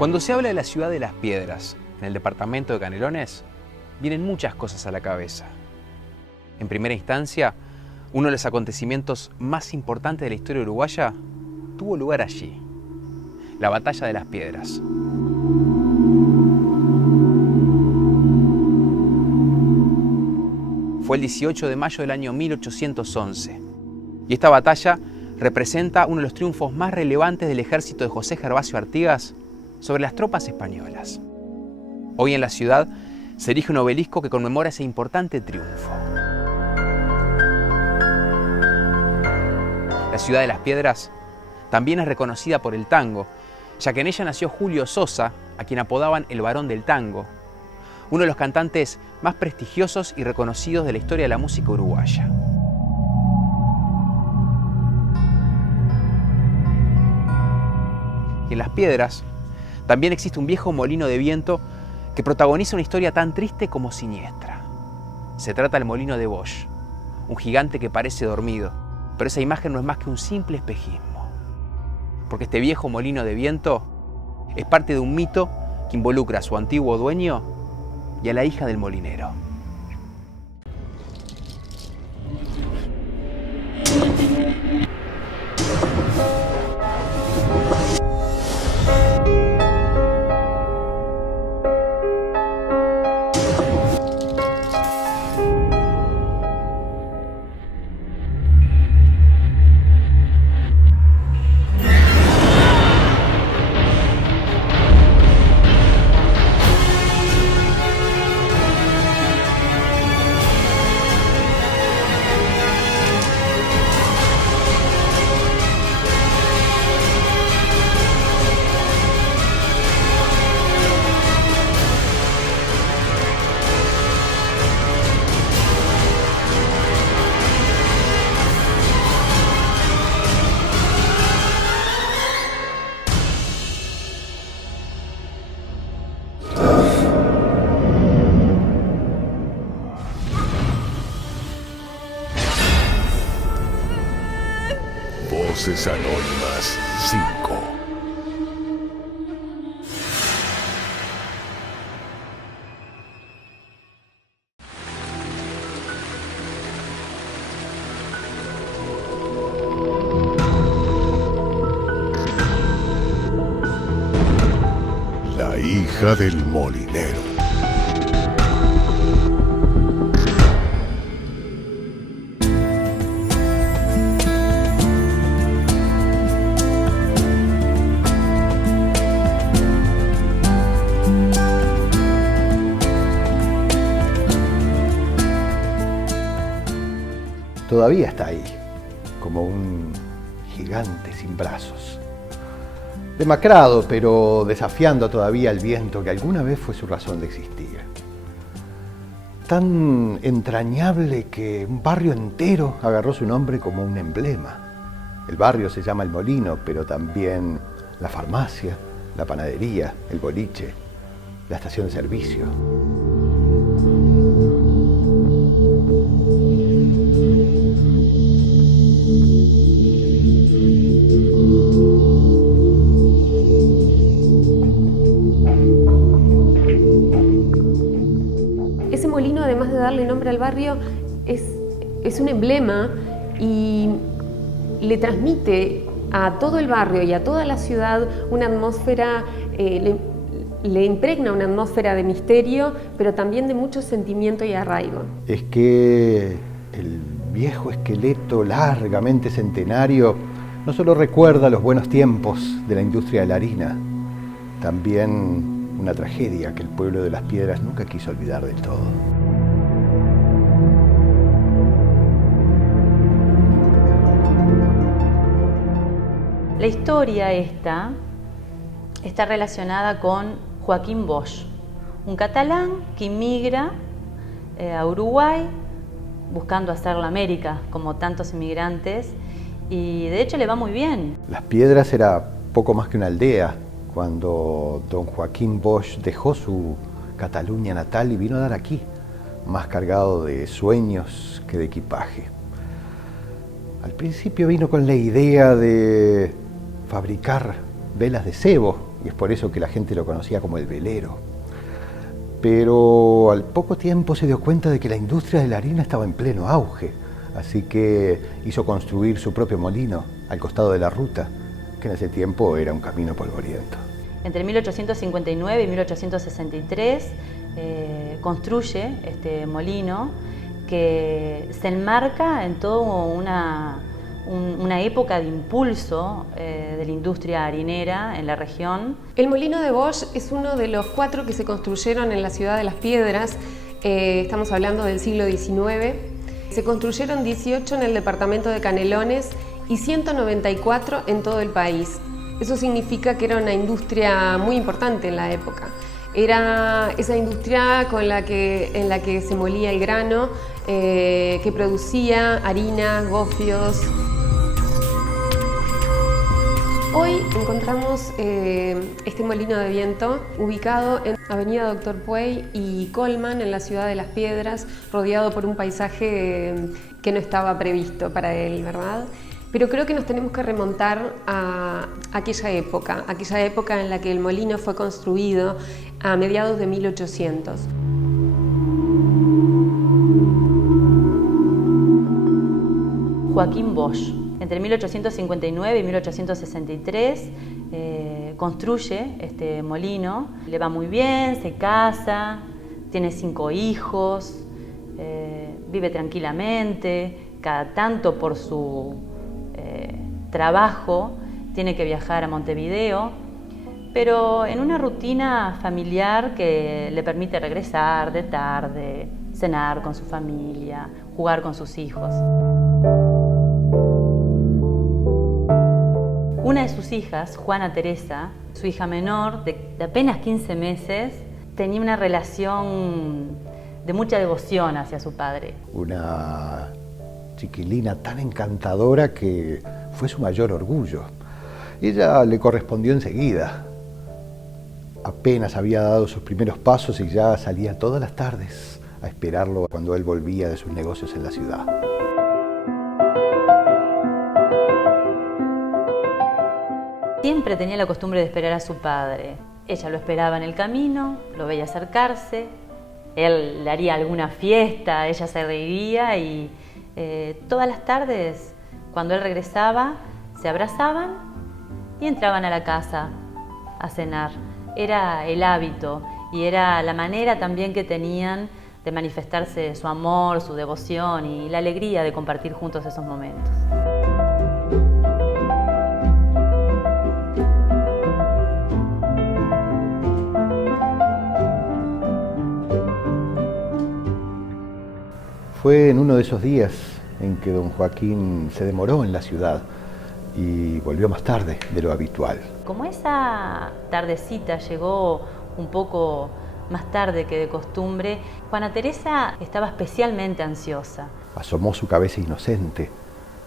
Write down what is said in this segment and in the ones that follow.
Cuando se habla de la ciudad de Las Piedras, en el departamento de Canelones, vienen muchas cosas a la cabeza. En primera instancia, uno de los acontecimientos más importantes de la historia uruguaya tuvo lugar allí, la Batalla de Las Piedras. Fue el 18 de mayo del año 1811, y esta batalla representa uno de los triunfos más relevantes del ejército de José Gervasio Artigas sobre las tropas españolas. Hoy en la ciudad se erige un obelisco que conmemora ese importante triunfo. La ciudad de Las Piedras también es reconocida por el tango, ya que en ella nació Julio Sosa, a quien apodaban el Barón del Tango, uno de los cantantes más prestigiosos y reconocidos de la historia de la música uruguaya. Y en Las Piedras también existe un viejo molino de viento que protagoniza una historia tan triste como siniestra. Se trata del molino de Bosch, un gigante que parece dormido, pero esa imagen no es más que un simple espejismo. Porque este viejo molino de viento es parte de un mito que involucra a su antiguo dueño y a la hija del molinero. Voces Anónimas 5. La hija del molinero. Todavía está ahí, como un gigante sin brazos. Demacrado, pero desafiando todavía el viento que alguna vez fue su razón de existir. Tan entrañable que un barrio entero agarró su nombre como un emblema. El barrio se llama El Molino, pero también la farmacia, la panadería, el boliche, la estación de servicio. Ese molino, además de darle nombre al barrio, es un emblema y le transmite a todo el barrio y a toda la ciudad una atmósfera, le impregna una atmósfera de misterio, pero también de mucho sentimiento y arraigo. Es que el viejo esqueleto largamente centenario no solo recuerda los buenos tiempos de la industria de la harina, también una tragedia que el pueblo de Las Piedras nunca quiso olvidar del todo. La historia esta está relacionada con Joaquín Bosch, un catalán que inmigra a Uruguay buscando hacer la América, como tantos inmigrantes, y de hecho le va muy bien. Las Piedras era poco más que una aldea cuando don Joaquín Bosch dejó su Cataluña natal y vino a dar aquí, más cargado de sueños que de equipaje. Al principio vino con la idea de fabricar velas de cebo y es por eso que la gente lo conocía como el velero. Pero al poco tiempo se dio cuenta de que la industria de la harina estaba en pleno auge, así que hizo construir su propio molino al costado de la ruta, que en ese tiempo era un camino polvoriento. Entre 1859 y 1863 construye este molino que se enmarca en toda una época de impulso de la industria harinera en la región. El molino de Bosch es uno de los 4 que se construyeron en la ciudad de Las Piedras. Estamos hablando del siglo XIX. Se construyeron 18 en el departamento de Canelones y 194 en todo el país. Eso significa que era una industria muy importante en la época. Era esa industria en la que se molía el grano, que producía harina, gofios. Hoy encontramos este molino de viento ubicado en Avenida Doctor Puey y Colman, en la ciudad de Las Piedras, rodeado por un paisaje que no estaba previsto para él, ¿verdad? Pero creo que nos tenemos que remontar a aquella época en la que el molino fue construido a mediados de 1800. Joaquín Bosch, entre 1859 y 1863, construye este molino. Le va muy bien, se casa, tiene 5 hijos, vive tranquilamente. Cada tanto por su trabajo tiene que viajar a Montevideo, pero en una rutina familiar que le permite regresar de tarde, cenar con su familia, jugar con sus hijos. Una de sus hijas, Juana Teresa, su hija menor, de apenas 15 meses, tenía una relación de mucha devoción hacia su padre. Una chiquilina tan encantadora que fue su mayor orgullo. Ella le correspondió enseguida. Apenas había dado sus primeros pasos y ya salía todas las tardes a esperarlo cuando él volvía de sus negocios en la ciudad. Siempre tenía la costumbre de esperar a su padre. Ella lo esperaba en el camino, lo veía acercarse, él le haría alguna fiesta, ella se reiría y todas las tardes, cuando él regresaba, se abrazaban y entraban a la casa a cenar. Era el hábito y era la manera también que tenían de manifestarse su amor, su devoción y la alegría de compartir juntos esos momentos. Fue en uno de esos días en que don Joaquín se demoró en la ciudad y volvió más tarde de lo habitual. Como esa tardecita llegó un poco más tarde que de costumbre, Juana Teresa estaba especialmente ansiosa. Asomó su cabeza inocente,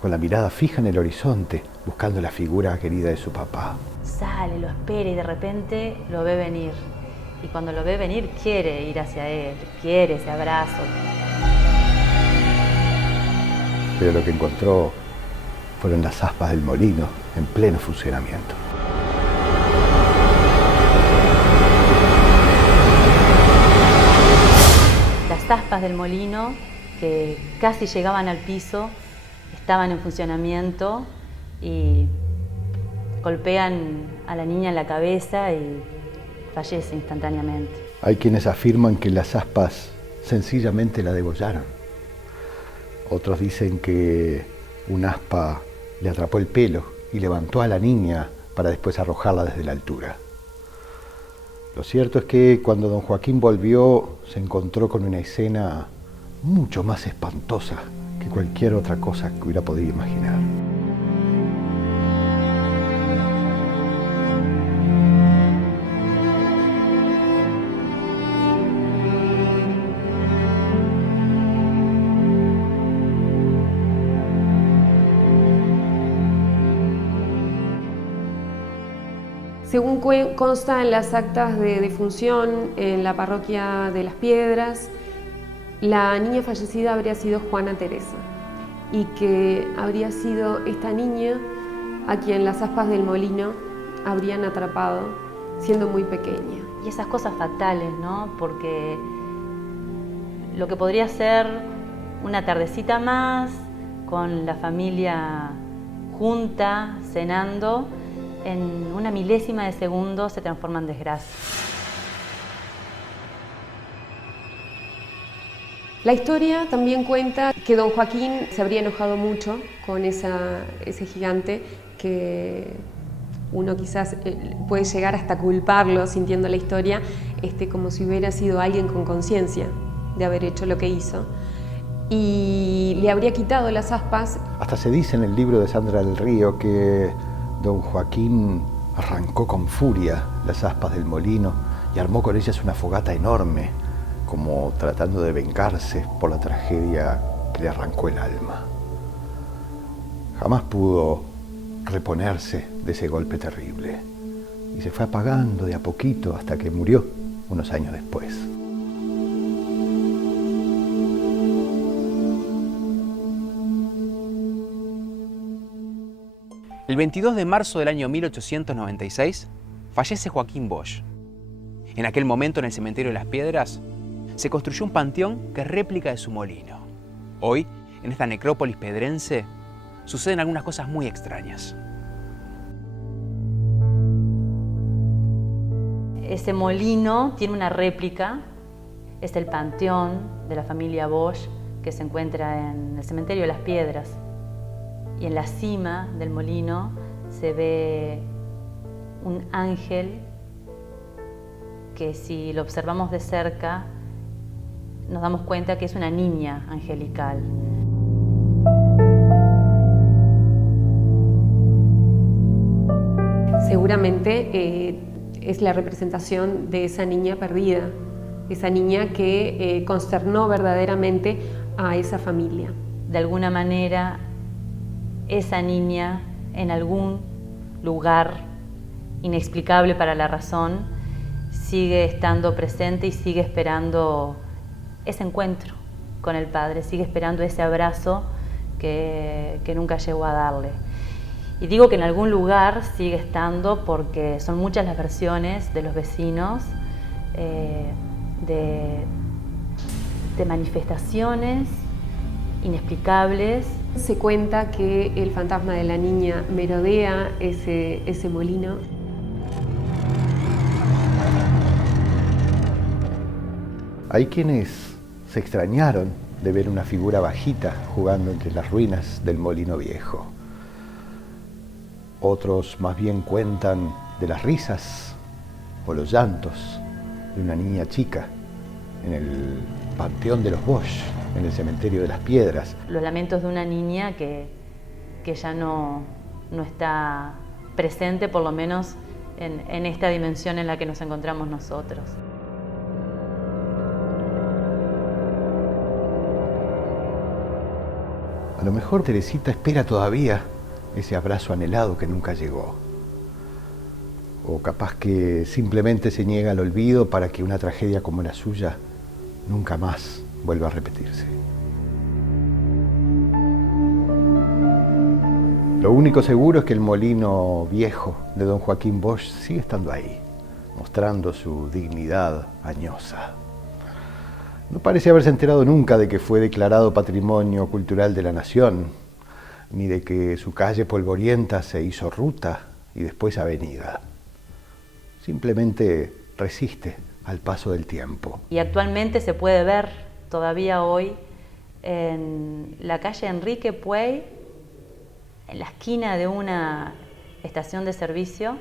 con la mirada fija en el horizonte, buscando la figura querida de su papá. Sale, lo espera y de repente lo ve venir. Y cuando lo ve venir quiere ir hacia él, quiere ese abrazo. Pero lo que encontró fueron las aspas del molino en pleno funcionamiento. Las aspas del molino, que casi llegaban al piso, estaban en funcionamiento y golpean a la niña en la cabeza y fallece instantáneamente. Hay quienes afirman que las aspas sencillamente la degollaron. Otros dicen que un aspa le atrapó el pelo y levantó a la niña para después arrojarla desde la altura. Lo cierto es que cuando don Joaquín volvió se encontró con una escena mucho más espantosa que cualquier otra cosa que hubiera podido imaginar. Según consta en las actas de defunción en la parroquia de Las Piedras, la niña fallecida habría sido Juana Teresa y que habría sido esta niña a quien las aspas del molino habrían atrapado siendo muy pequeña. Y esas cosas fatales, ¿no? Porque lo que podría ser una tardecita más, con la familia junta, cenando, en una milésima de segundo se transforma en desgracia. La historia también cuenta que don Joaquín se habría enojado mucho con ese gigante, que uno quizás puede llegar hasta culparlo sintiendo la historia, como si hubiera sido alguien con conciencia de haber hecho lo que hizo. Y le habría quitado las aspas. Hasta se dice en el libro de Sandra del Río que don Joaquín arrancó con furia las aspas del molino y armó con ellas una fogata enorme, como tratando de vengarse por la tragedia que le arrancó el alma. Jamás pudo reponerse de ese golpe terrible y se fue apagando de a poquito hasta que murió unos años después. El 22 de marzo del año 1896 fallece Joaquín Bosch. En aquel momento, en el cementerio de Las Piedras, se construyó un panteón que es réplica de su molino. Hoy, en esta necrópolis pedrense, suceden algunas cosas muy extrañas. Ese molino tiene una réplica, es el panteón de la familia Bosch, que se encuentra en el cementerio de Las Piedras. Y en la cima del molino se ve un ángel que, si lo observamos de cerca, nos damos cuenta que es una niña angelical. Seguramente es la representación de esa niña perdida, esa niña que consternó verdaderamente a esa familia. De alguna manera, esa niña, en algún lugar inexplicable para la razón, sigue estando presente y sigue esperando ese encuentro con el Padre, sigue esperando ese abrazo que nunca llegó a darle. Y digo que en algún lugar sigue estando porque son muchas las versiones de los vecinos de manifestaciones inexplicables. Se cuenta que el fantasma de la niña merodea ese molino. Hay quienes se extrañaron de ver una figura bajita jugando entre las ruinas del molino viejo. Otros más bien cuentan de las risas o los llantos de una niña chica en el panteón de los Bosch, en el cementerio de Las Piedras. Los lamentos de una niña que ya no está presente, por lo menos en esta dimensión en la que nos encontramos nosotros. A lo mejor Teresita espera todavía ese abrazo anhelado que nunca llegó. O capaz que simplemente se niega al olvido para que una tragedia como la suya nunca más vuelva a repetirse. Lo único seguro es que el molino viejo de don Joaquín Bosch sigue estando ahí, mostrando su dignidad añosa. No parece haberse enterado nunca de que fue declarado Patrimonio Cultural de la Nación, ni de que su calle polvorienta se hizo ruta y después avenida. Simplemente resiste al paso del tiempo. Y actualmente se puede ver todavía hoy en la calle Enrique Puey, en la esquina de una estación de servicio,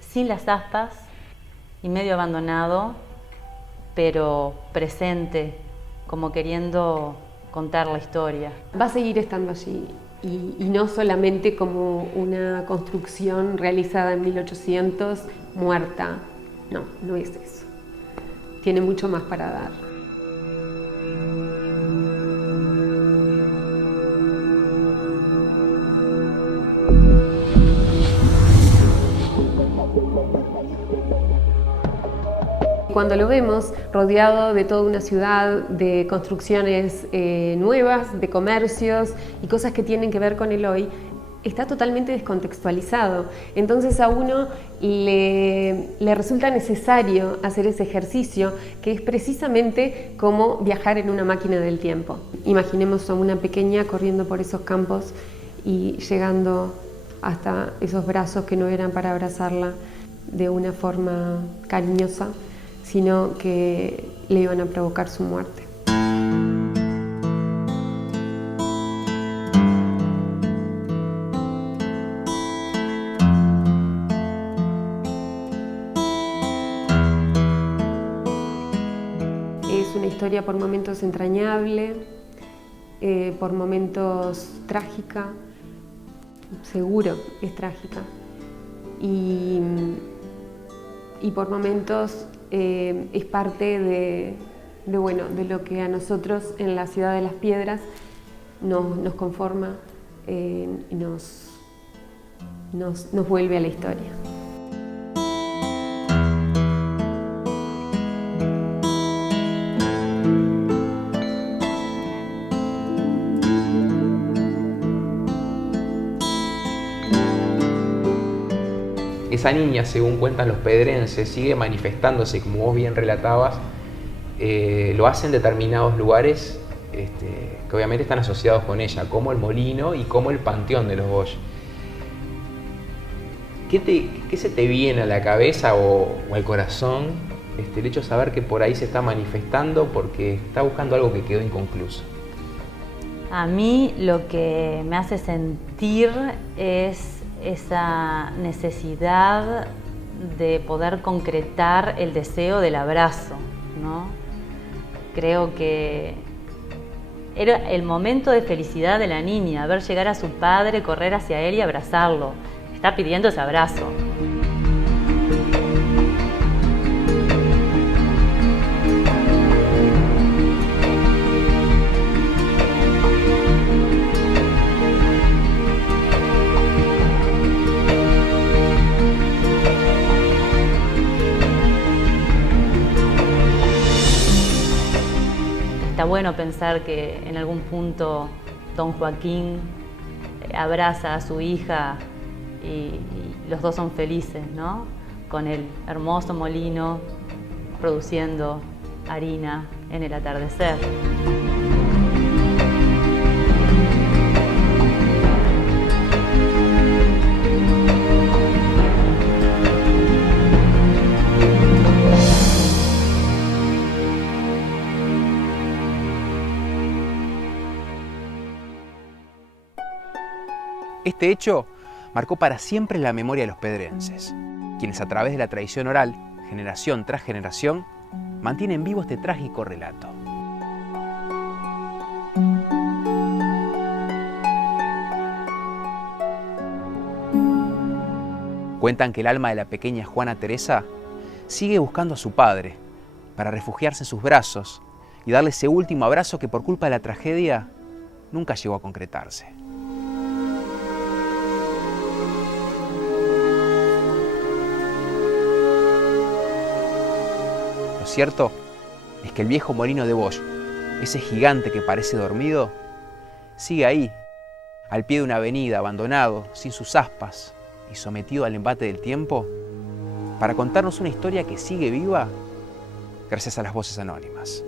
sin las aspas y medio abandonado, pero presente, como queriendo contar la historia. Va a seguir estando allí y no solamente como una construcción realizada en 1800, muerta. No, no es eso. Tiene mucho más para dar. Cuando lo vemos rodeado de toda una ciudad, de construcciones nuevas, de comercios y cosas que tienen que ver con el hoy, está totalmente descontextualizado. Entonces a uno le resulta necesario hacer ese ejercicio, que es precisamente como viajar en una máquina del tiempo. Imaginemos a una pequeña corriendo por esos campos y llegando hasta esos brazos que no eran para abrazarla de una forma cariñosa, sino que le iban a provocar su muerte. Es una historia por momentos entrañable, por momentos trágica, seguro es trágica, y por momentos es parte de lo que a nosotros en la Ciudad de las Piedras nos conforma y nos vuelve a la historia. Esa niña, según cuentan los pedrenses, sigue manifestándose, como vos bien relatabas, lo hace en determinados lugares que obviamente están asociados con ella, como el molino y como el panteón de los Bosch. ¿Qué se te viene a la cabeza o al corazón el hecho de saber que por ahí se está manifestando porque está buscando algo que quedó inconcluso? A mí lo que me hace sentir es esa necesidad de poder concretar el deseo del abrazo, ¿no? Creo que era el momento de felicidad de la niña, ver llegar a su padre, correr hacia él y abrazarlo. Está pidiendo ese abrazo. Está bueno pensar que en algún punto don Joaquín abraza a su hija y los dos son felices, ¿no? Con el hermoso molino produciendo harina en el atardecer. Este hecho marcó para siempre la memoria de los pedrenses, quienes a través de la tradición oral, generación tras generación, mantienen vivo este trágico relato. Cuentan que el alma de la pequeña Juana Teresa sigue buscando a su padre para refugiarse en sus brazos y darle ese último abrazo que por culpa de la tragedia nunca llegó a concretarse. Lo cierto es que el viejo molino de Bosch, ese gigante que parece dormido, sigue ahí, al pie de una avenida, abandonado, sin sus aspas y sometido al embate del tiempo, para contarnos una historia que sigue viva gracias a las voces anónimas.